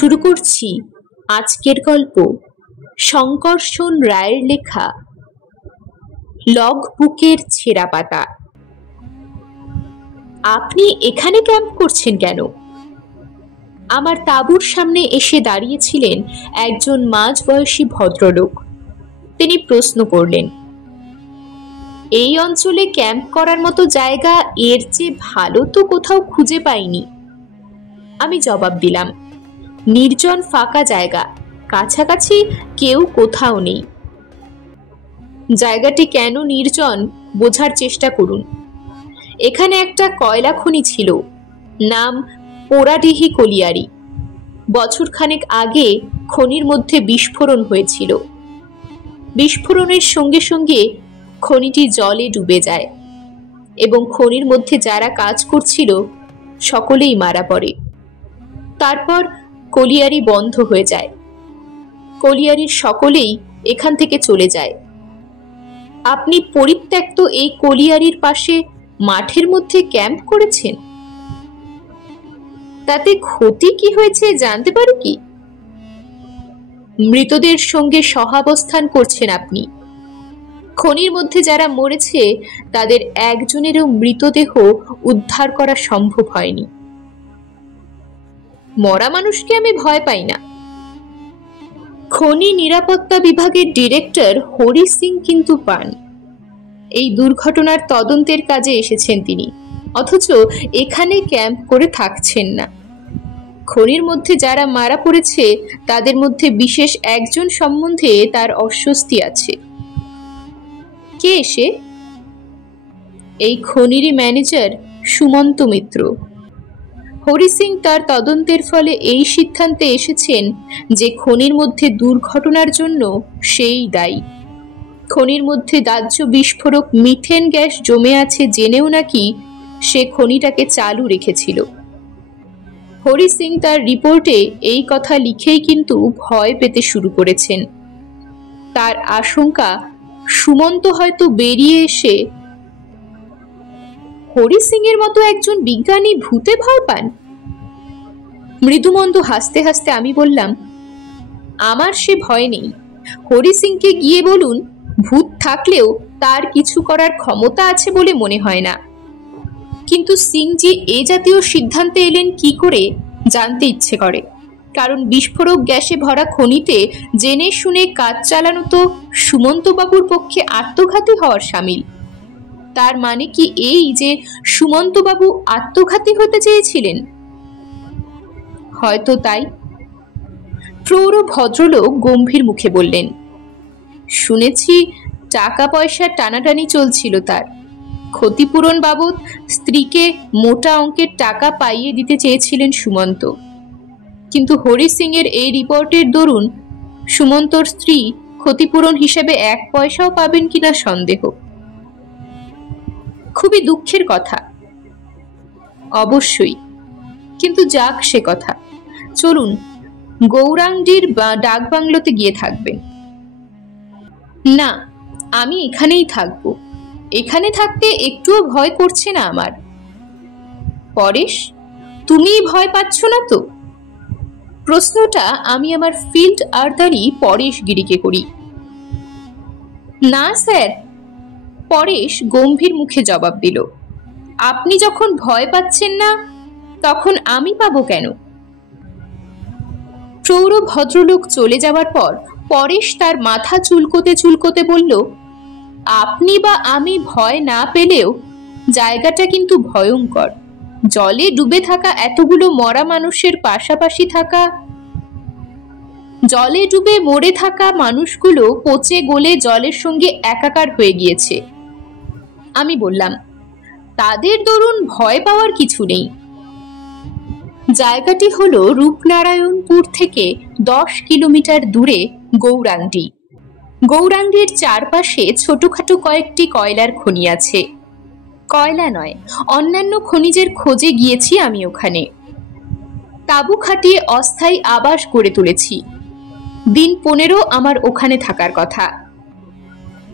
শুরু করছি আজকের গল্প শঙ্করসন রায়ের লেখা লগ বুকের ছেঁড়া পাতা। আপনি এখানে ক্যাম্প করছেন কেন? আমার তাঁবুর সামনে এসে দাঁড়িয়েছিলেন একজন মাঝবয়সী ভদ্রলোক। তিনি প্রশ্ন করলেন, এই অঞ্চলে ক্যাম্প করার মতো জায়গা এর চেয়ে ভালো তো কোথাও খুঁজে পাইনি। আমি জবাব দিলাম, নির্জন ফাঁকা জায়গা, কাছাকাছি কেউ কোথাও নেই। জায়গাটি কেন নির্জন বোঝার চেষ্টা করুন। এখানে একটা কয়লা খনি ছিল, নাম পোড়াডিহি কলিয়ারি। বছরখানেক আগে খনির মধ্যে বিস্ফোরণ হয়েছিল। বিস্ফোরণের সঙ্গে সঙ্গে খনিটি জলে ডুবে যায় এবং খনির মধ্যে যারা কাজ করছিল সকলেই মারা পড়ে। তারপর কলিয়ারি বন্ধ হয়ে যায়। কলিয়ারির সকলেই এখান থেকে চলে যায়। আপনি পরিত্যক্ত এই কলিয়ারির পাশে মাঠের মধ্যে ক্যাম্প করেছেন। তাতে ক্ষতি কি হয়েছে জানতে পারি কি? মৃতদের সঙ্গে সহাবস্থান করছেন আপনি। খনির মধ্যে যারা মরেছে তাদের একজনেরও মৃতদেহ উদ্ধার করা সম্ভব হয়নি। মরা মানুষকে আমি ভয় পাই না। খনি নিরাপত্তা বিভাগের ডিরেক্টর হরি সিং কিন্তু পান। এই দুর্ঘটনার তদন্তের কাজে এসেছেন তিনি, অথচ এখানে ক্যাম্প করে থাকছেন না। খনির মধ্যে যারা মারা পড়েছে তাদের মধ্যে বিশেষ একজন সম্বন্ধে তার অস্বস্তি আছে। কে সে? এই খনিরই ম্যানেজার সুমন্ত মিত্র। হরি সিং তার তদন্তের ফলে এই সিদ্ধান্তে এসেছেন যে খনির মধ্যে দুর্ঘটনার জন্য সেই দায়ী। খনির মধ্যে দাহ্য বিস্ফোরক মিথেন গ্যাস জমে আছে জেনেও নাকি সে খনিটাকে চালু রেখেছিল। হরি সিং তার রিপোর্টে এই কথা লিখেই কিন্তু ভয় পেতে শুরু করেছেন। তার আশঙ্কা সুমন্ত হয়তো বেরিয়ে এসে হরি সিং এর মতো একজন বিজ্ঞানী ভূতে ভয় পান। মৃদুমন্দ হাসতে হাসতে আমি বললাম, আমার সে ভয় নেই। হরি সিংকে গিয়ে বলুন ভূত থাকলেও তার কিছু করার ক্ষমতা আছে বলে মনে হয় না। কিন্তু সিংজি এ জাতীয় সিদ্ধান্তে এলেন কি করে জানতে ইচ্ছে করে। কারণ বিস্ফোরক গ্যাসে ভরা খনিতে জেনে শুনে কাজ চালানো তো সুমন্তবাবুর পক্ষে আত্মঘাতী হওয়ার শামিল। তার মানে কি এই যে সুমন্তবাবু আত্মঘাতী হতে চেয়েছিলেন? হয়তো তাই। প্রৌঢ় ভদ্রলোক গম্ভীর মুখে বললেন, শুনেছি টাকা পয়সার টানাটানি চলছিল তার। ক্ষতিপূরণ বাবদ স্ত্রীকে মোটা অঙ্কের টাকা পাইয়ে দিতে চেয়েছিলেন সুমন্ত। কিন্তু হরি সিং এর এই রিপোর্টের দরুন সুমন্তর স্ত্রী ক্ষতিপূরণ হিসেবে 1 পয়সাও পাবেন কিনা সন্দেহ। খুবই দুঃখের কথা। অবশ্যই, কিন্তু যাক সে কথা। চলুন গৌরাঙ্গীর ডাক বাংলোতে গিয়ে থাকবেন। না, আমি এখানেই থাকব। এখানে থাকতে একটুও ভয় করছে না আমার। পরেশ, তুমি ভয় পাচ্ছ না তো? প্রশ্নটা আমি আমার ফিল্ড আর্দারি পরেশ গিরিকে করি। না স্যার, পরেশ গম্ভীর মুখে জবাব দিল, আপনি যখন ভয় পাচ্ছেন না তখন আমি পাবো কেন? প্রৌঢ় ভদ্রলোক চলে যাওয়ার পর পরেশ তার মাথা চুলকোতে চুলকোতে বলল, আপনি বা আমি ভয় না পেলেও জায়গাটা কিন্তু ভয়ঙ্কর। জলে ডুবে থাকা এতগুলো মরা মানুষের পাশাপাশি থাকা, জলে ডুবে মরে থাকা মানুষগুলো পচে গলে জলের সঙ্গে একাকার হয়ে গিয়েছে। আমি বললাম, তাদের দরুন ভয় পাওয়ার কিছু নেই। জায়গাটি হলো রূপনারায়ণপুর থেকে 10 কিলোমিটার দূরে গৌরাঙ্গী। গৌরাঙ্গীর চারপাশে ছোটখাটো কয়েকটি কয়লার খনি আছে। কয়লা নয়, অন্যান্য খনিজের খোঁজে গিয়েছি আমি ওখানে। তাঁবু খাটিয়ে অস্থায়ী আবাস গড়ে তুলেছি। দিন 15 আমার ওখানে থাকার কথা।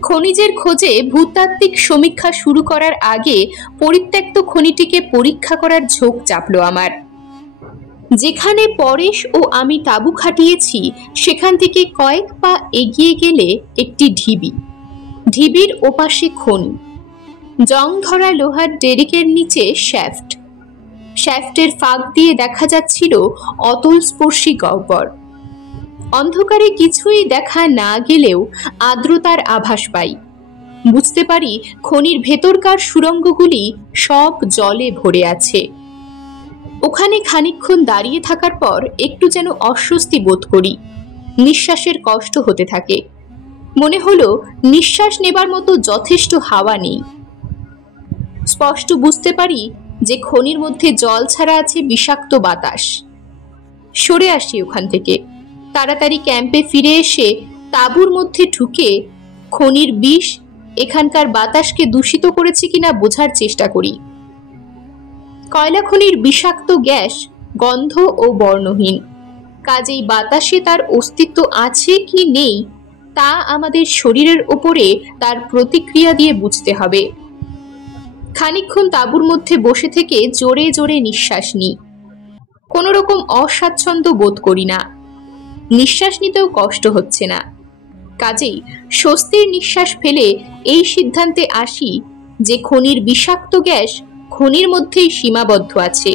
খনিজের খোঁজে ভূতাত্ত্বিক সমীক্ষা শুরু করার আগে পরিত্যক্ত খনিটিকে পরীক্ষা করার ঝোঁক চাপলো আমার। যেখানে পরেশ ও আমি তাঁবু খাটিয়েছি সেখান থেকে কয়েক পা এগিয়ে গেলে একটি ঢিবি। ঢিবির ওপাশে খনি, জং ধরা লোহার ডেরেকের নিচে শ্যাফট। শ্যাফটের ফাঁক দিয়ে দেখা যাচ্ছিল অতল স্পর্শী গহ্বর। অন্ধকারে কিছুই দেখা না গেলেও আর্দ্রতার আভাস পাই। বুঝতে পারি খনির ভেতরকার সুড়ঙ্গগুলি সব জলে ভরে আছে। ওখানে খানিকক্ষণ দাঁড়িয়ে থাকার পর একটু যেন অস্বস্তি বোধ করি। নিঃশ্বাসের কষ্ট হতে থাকে। মনে হলো নিঃশ্বাস নেবার মতো যথেষ্ট হাওয়া নেই। স্পষ্ট বুঝতে পারি যে খনির মধ্যে জল ছাড়া আছে বিষাক্ত বাতাস। সরে আসি ওখান থেকে। তাড়াতাড়ি ক্যাম্পে ফিরে এসে তাঁবুর মধ্যে ঢুকে খনির বিষ এখানকার বাতাসকে দূষিত করেছে কিনা বোঝার চেষ্টা করি। কয়লা খনির বিষাক্ত গ্যাস গন্ধ ও বর্ণহীন, কাজেই বাতাসে তার অস্তিত্ব আছে কি নেই তা আমাদের শরীরের উপরে তার প্রতিক্রিয়া দিয়ে বুঝতে হবে। খানিকক্ষণ তাঁবুর মধ্যে বসে থেকে জোরে জোরে নিঃশ্বাস নিই। কোনো রকম অস্বাচ্ছন্দ্য বোধ করি না। নিঃশ্বাস নিতেও কষ্ট হচ্ছে না। কাজেই স্বস্তির নিঃশ্বাস ফেলে এই সিদ্ধান্তে আসি যে খনির বিষাক্ত গ্যাস খনির মধ্যেই সীমাবদ্ধ আছে।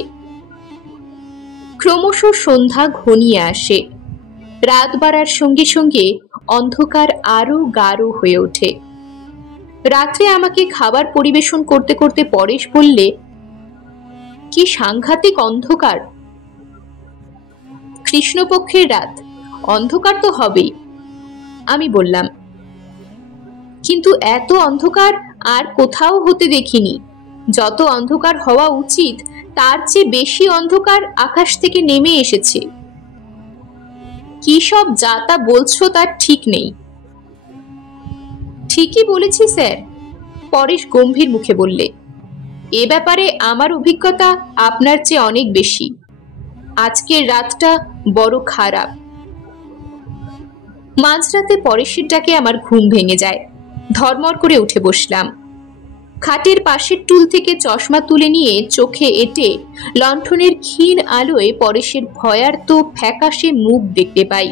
ক্রমশ সন্ধ্যা ঘনিয়ে আসে। রাত বাড়ার সঙ্গে সঙ্গে অন্ধকার আরো গাঢ় হয়ে ওঠে। রাত্রে আমাকে খাবার পরিবেশন করতে করতে পরেশ বললে, কি সাংঘাতিক অন্ধকার। কৃষ্ণপক্ষের রাত, অন্ধকার তো হবেই, আমি বললাম। কিন্তু এত অন্ধকার আর কোথাও হতে দেখিনি। যত অন্ধকার হওয়া উচিত তার চেয়ে বেশি অন্ধকার আকাশ থেকে নেমে এসেছে। কি সব যা তা বলছো তার ঠিক নেই। ঠিকই বলেছি স্যার, পরেশ গম্ভীর মুখে বললে। এ ব্যাপারে আমার অভিজ্ঞতা আপনার চেয়ে অনেক বেশি। আজকের রাতটা বড় খারাপ। মাঝরাতে পরেশের ডাকে আমার ঘুম ভেঙে যায়। ধর্মর করে উঠে বসলাম। খাটের পাশের টুল থেকে চশমা তুলে নিয়ে চোখে এঁটে লণ্ঠনের ক্ষীণ আলোয় পরেশের ভয়ার্ত ফ্যাকাশে মুখ দেখতে পাই।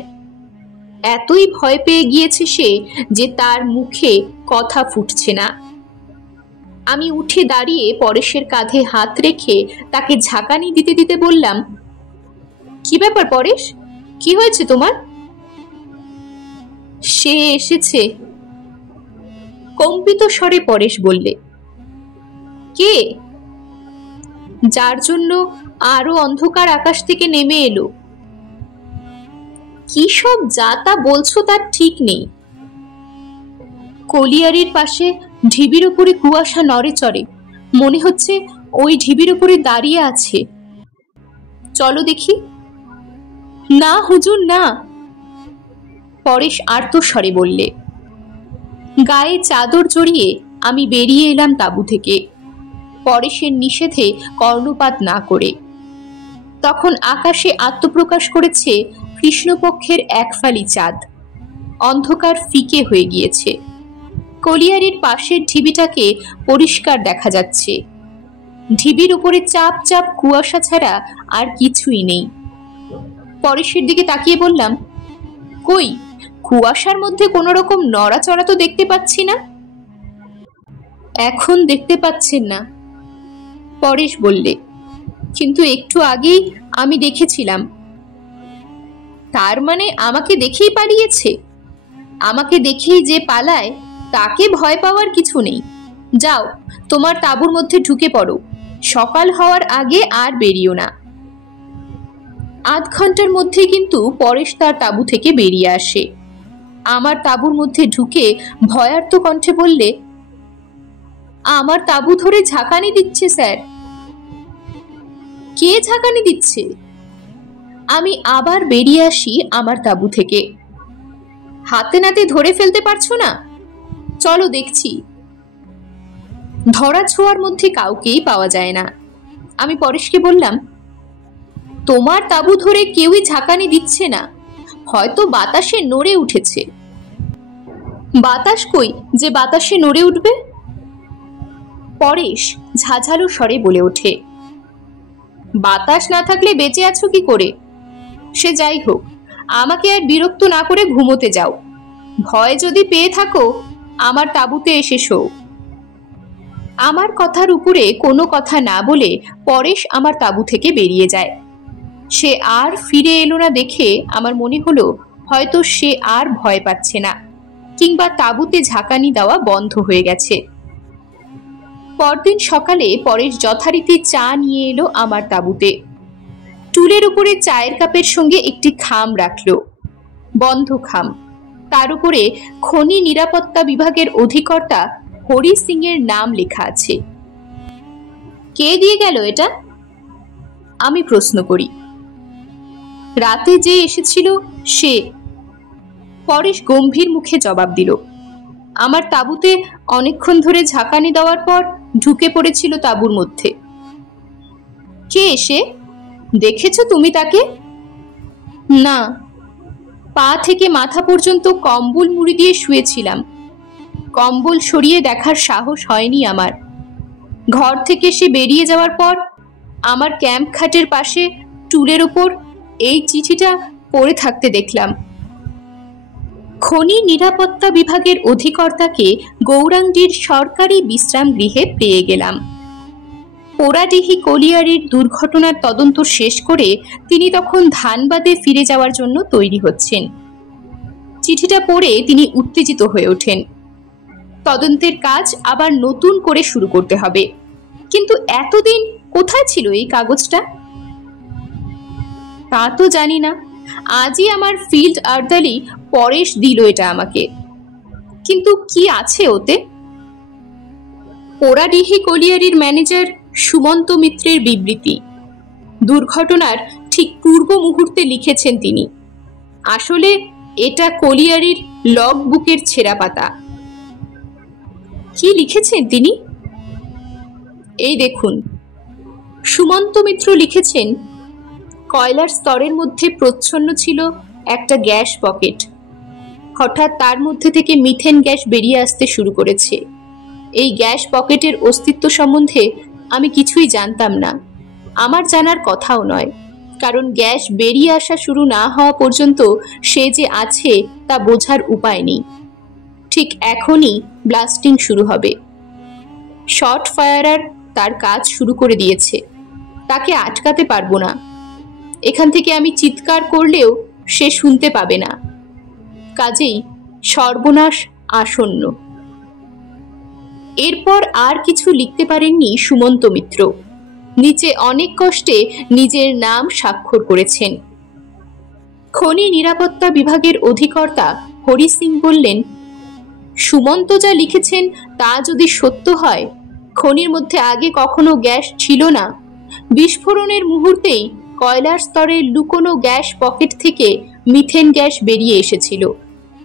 এতই ভয় পেয়ে গিয়েছে সে যে তার মুখে কথা ফুটছে না। আমি উঠে দাঁড়িয়ে পরেশের কাঁধে হাত রেখে তাকে ঝাঁকানি দিতে দিতে বললাম, কি ব্যাপার পরেশ, কি হয়েছে তোমার? সে এসেছে, কম্পিত স্বরে পরেশ বললে। কে? যার জন্য আরো অন্ধকার আকাশ থেকে নেমে এলো। কি সব যা তা বলছো তার ঠিক নেই। কলিয়ারির পাশে ঢিবির উপরে কুয়াশা নড়ে চড়ে, মনে হচ্ছে ওই ঢিবির উপরে দাঁড়িয়ে আছে। চলো দেখি। না হুজুর না, পরেশ আর্ত স্বরে বললে। গায়ে চাদর জড়িয়ে আমি বেরিয়ে এলাম তাঁবু থেকে, পরেশের নিষেধে কর্ণপাত না করে। তখন আকাশে আত্মপ্রকাশ করেছে কৃষ্ণপক্ষের একফালি চাঁদ। অন্ধকার ফিকে হয়ে গিয়েছে। কলিয়ারির পাশের ঢিবিটাকে পরিষ্কার দেখা যাচ্ছে। ঢিবির উপরে চাপ চাপ কুয়াশা ছাড়া আর কিছুই নেই। পরেশের দিকে তাকিয়ে বললাম, কই, কুয়াশার মধ্যে কোনো রকম নড়াচড়া তো দেখতে পাচ্ছি না। এখন দেখতে পাচ্ছেন না, পরেশ বললে, কিন্তু একটু আগেই আমি দেখেছিলাম। তার মানে আমাকে দেখেই পালিয়েছে? আমাকে দেখেই যে পালায় তাকে ভয় পাওয়ার কিছু নেই। যাও, তোমার তাঁবুর মধ্যে ঢুকে পড়ো। সকাল হওয়ার আগে আর বেরিও না। আধ ঘন্টার মধ্যে কিন্তু পরেশ তার তাঁবু থেকে বেরিয়ে আসে। আমার তাঁবুর মধ্যে ঢুকে ভয়ার্ত কণ্ঠে বললে, আমার তাঁবু ধরে ঝাঁকানি দিচ্ছে স্যার। কে ঝাঁকানি দিচ্ছে? আমি আবার বেরিয়ে আসি আমার তাঁবু থেকে। হাতে নাতে ধরে ফেলতে পারছো না? চলো দেখছি। ধরা ছোঁয়ার মধ্যে কাউকেই পাওয়া যায় না। আমি পরেশকে বললাম, তোমার তাঁবু ধরে কেউই ঝাঁকানি দিচ্ছে না, হয়তো বাতাসে নড়ে উঠেছে। বাতাস কই যে বাতাসে নড়ে উঠবে? পরেশ ঝাঝালো স্বরে বলে ওঠে, বাতাস না থাকলে বেঁচে আছো কি করে? সে যাই হোক, আমাকে আর বিরক্ত না করে ঘুমোতে যাও। ভয় যদি পেয়ে থাকো, আমার তাঁবুতে এসে শোও। আমার কথার উপরে কোনো কথা না বলে পরেশ আমার তাঁবু থেকে বেরিয়ে যায়। সে আর ফিরে এলো না দেখে আমার মনে হলো হয়তো সে আর ভয় পাচ্ছে না, কিংবা তাঁবুতে ঝাঁকানি দেওয়া বন্ধ হয়ে গেছে। পরদিন সকালে পরেশ যথারীতি চা নিয়ে এলো আমার তাঁবুতে। টুলের উপরে চায়ের কাপের সঙ্গে একটি খাম রাখলো, বন্ধ খাম। তার উপরে খনি নিরাপত্তা বিভাগের অধিকর্তা হরি সিং এর নাম লেখা আছে। কে দিয়ে গেল এটা? আমি প্রশ্ন করি। রাতে যে এসেছিল সে। পরেশ গম্ভীর মুখে জবাব দিল। আমার তাঁবুতে অনেকক্ষণ ধরে ঝাঁকানি দেওয়ার পর ঢুকে পড়েছিল তাঁবুর মধ্যে। কে এসে? দেখেছো তুমি তাকে? না, পা থেকে মাথা পর্যন্ত কম্বল মুড়ি দিয়ে শুয়েছিলাম। কম্বল সরিয়ে দেখার সাহস হয়নি আমার। ঘর থেকে সে বেরিয়ে যাওয়ার পর আমার ক্যাম্প খাটের পাশে টুলের ওপর এই চিঠিটা পড়ে থাকতে দেখলাম। খনি নিরাপত্তা বিভাগের অধিকর্তাকে গৌরাঙ্গীর সরকারি বিশ্রাম গৃহে পেয়ে গেলাম। পোড়াডিহি কলিয়ারির দুর্ঘটনার তদন্ত শেষ করে তিনি তখন ধানবাদে ফিরে যাওয়ার জন্য তৈরি হচ্ছেন। চিঠিটা পড়ে তিনি উত্তেজিত হয়ে ওঠেন। তদন্তের কাজ আবার নতুন করে শুরু করতে হবে। কিন্তু এতদিন কোথায় ছিল এই কাগজটা? তা তো জানি না। আজই আমার ফিল্ড আর্দালি পরেশ দিল এটা আমাকে। কিন্তু কি আছে ওতে? পোড়াডিহি কলিয়ারির ম্যানেজার সুমন্ত মিত্রের বিবৃতি। দুর্ঘটনার ঠিক পূর্ব মুহূর্তে লিখেছেন তিনি। আসলে এটা কলিয়ারির লগ বুকের ছেঁড়া পাতা। কি লিখেছেন তিনি? এই দেখুন। সুমন্ত মিত্র লিখেছেন, কয়লার স্তরের মধ্যে প্রচ্ছন্ন ছিল একটা গ্যাস পকেট। হঠাৎ তার মধ্যে থেকে মিথেন গ্যাস বেরিয়ে আসতে শুরু করেছে। এই গ্যাস পকেটের অস্তিত্ব সম্বন্ধে আমি কিছুই জানতাম না। আমার জানার কথাও নয়, কারণ গ্যাস বেরিয়ে আসা শুরু না হওয়া পর্যন্ত সে যে আছে তা বোঝার উপায় নেই। ঠিক এখনই ব্লাস্টিং শুরু হবে। শর্ট ফায়ারার তার কাজ শুরু করে দিয়েছে। তাকে আটকাতে পারবো না। এখান থেকে আমি চিৎকার করলেও সে শুনতে পাবে না। কাজেই সর্বনাশ আসন্ন। এরপর আর কিছু লিখতে পারেননি সুমন্ত মিত্র। নিচে অনেক কষ্টে নিজের নাম স্বাক্ষর করেছেন। খনি নিরাপত্তা বিভাগের অধিকর্তা হরি সিং বললেন, সুমন্ত যা লিখেছেন তা যদি সত্য হয়, খনির মধ্যে আগে কখনো গ্যাস ছিল না। বিস্ফোরণের মুহূর্তেই কয়লার স্তরে লুকোনো গ্যাস পকেট থেকে মিথেন গ্যাস বেরিয়ে এসেছিল।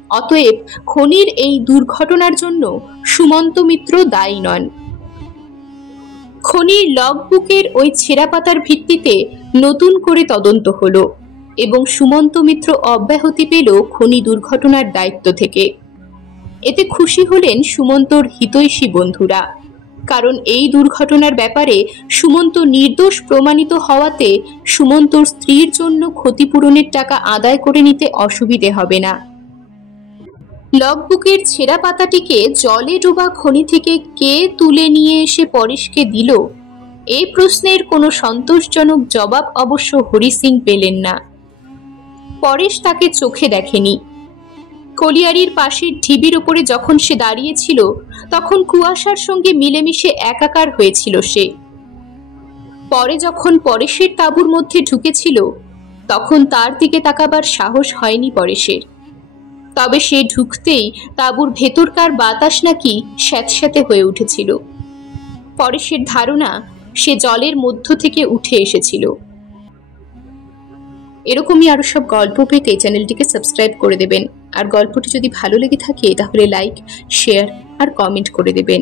অতএব খনির এই দুর্ঘটনার জন্য সুমন্ত মিত্র দায়ী নন। খনির লগবুকের ওই ছেঁড়া পাতার ভিত্তিতে নতুন করে তদন্ত হলো এবং সুমন্ত মিত্র অব্যাহতি পেল খনি দুর্ঘটনার দায়িত্ব থেকে। এতে খুশি হলেন সুমন্তর হিতৈষী বন্ধুরা, কারণ এই দুর্ঘটনার ব্যাপারে সুমন্ত নির্দোষ প্রমাণিত হওয়াতে সুমন্তর স্ত্রীর জন্য ক্ষতিপূরণের টাকা আদায় করে নিতে অসুবিধে হবে না। লগবুকের ছেঁড়া পাতাটিকে জলে ডোবা খনি থেকে কে তুলে নিয়ে এসে পরেশকে দিল, এই প্রশ্নের কোনো সন্তোষজনক জবাব অবশ্য হরি সিং পেলেন না। পরেশ তাকে চোখে দেখেনি। কলিয়ারির পাশের ঢিবির ওপরে যখন সে দাঁড়িয়েছিল তখন কুয়াশার সঙ্গে মিলেমিশে একাকার হয়েছিল সে। পরে যখন পরেশের তাঁবুর মধ্যে ঢুকেছিল তখন তার দিকে তাকাবার সাহস হয়নি পরেশের। তবে সে ঢুকতেই তাঁবুর ভেতরকার বাতাস নাকি স্যাঁতস্যাঁতে হয়ে উঠেছিল। পরেশের ধারণা সে জলের মধ্য থেকে উঠে এসেছিল। এরকমই আরো সব গল্প পেতে চ্যানেলটিকে সাবস্ক্রাইব করে দেবেন। আর গল্পটি যদি ভালো লেগে থাকে তাহলে লাইক, শেয়ার আর কমেন্ট করে দেবেন।